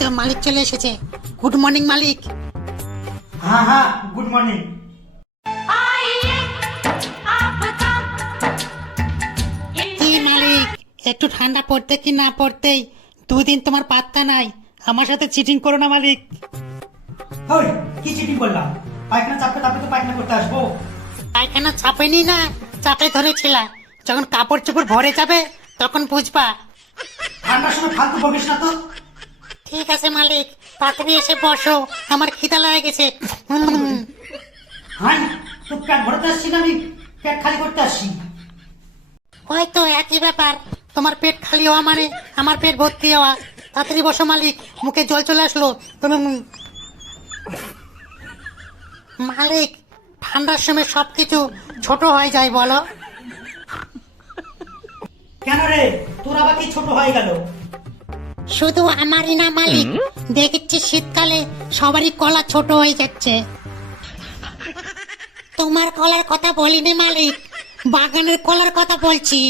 তো মালিক চলে এসেছে। গুড মর্নিং মালিক। হ্যাঁ হ্যাঁ, গুড মর্নিং। কি মালিক, একটু ঠান্ডা পড়তে কি না পড়তেই দুদিন তোমার পাত্তা নাই। আমার সাথে চিটিং করো না মালিক। ওই কি চিঠি করলাম? পায়খানা চাপতে চাপতে তো পায়খানা করতে আসবো। পায়খানা চাপেনি না, চাপে ধরেছিলা। যখন কাপড় চোপড় ভরে যাবে তখন বুঝবা। ঠান্ডার সময় ফালতু বকিস না তো। ঠিক আছে মালিক, তাড়াতাড়ি এসে বসো, আমার খিদা লেগে গেছে। হ্যাঁ, তো পেট ভরতে আসছি না, আমি পেট খালি করতে আসছি। হয়তো একই ব্যাপার, তোমার পেট খালি হওয়া মানে আমার পেট ভর্তি হওয়া। তাড়াতাড়ি বসো মালিক, মুখে জল চলে আসলো। তুমি মালিক, ঠান্ডার সময় সবকিছু ছোট হয়ে যায় বলো। কেন রে, তোর আবার কি ছোট হয়ে গেল? শুধু আমারই না মালিক, দেখেছি শীতকালে সবারই কলা ছোট হয়ে যাচ্ছে। তোমার কলার কথা বলিনি মালিক, বাগানের কলার কথা বলছি।